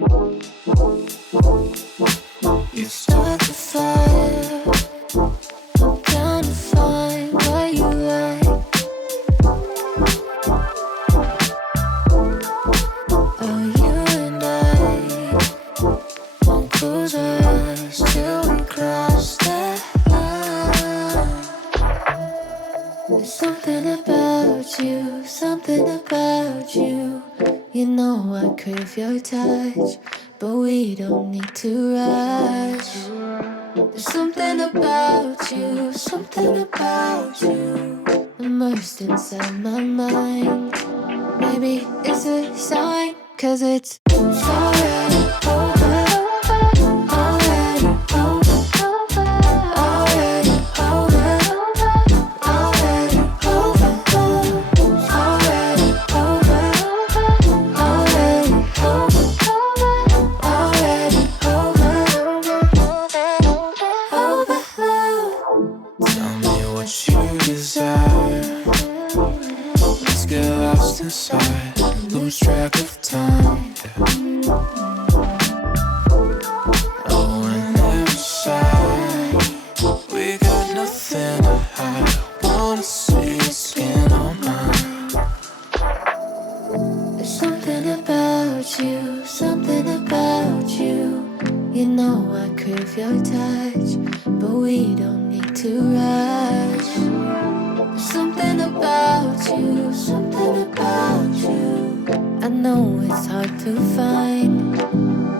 You start the fire. I'm trying to find what you like. Oh, you and I won't close our eyes till we cross that line. There's something about you, something about you. You know I crave your touch, but we don't need to rush. There's something about you, something about you, immersed inside my mind. Maybe it's a sign, 'cause it's already over. Already over. Already over. Already over. Already over. Already over. Already over. Overload. Tell me what you desire. Let's get lost inside, lose track of time. Oh, and every side, we got nothing to hide. Wanna see your skin on mine. There's something about you, something about you. You know I crave your touch, but we don't need to rush. There's something about you, something about you. I know it's hard to find.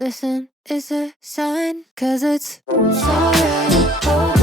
Listen, it's a sign, 'cause it's already over.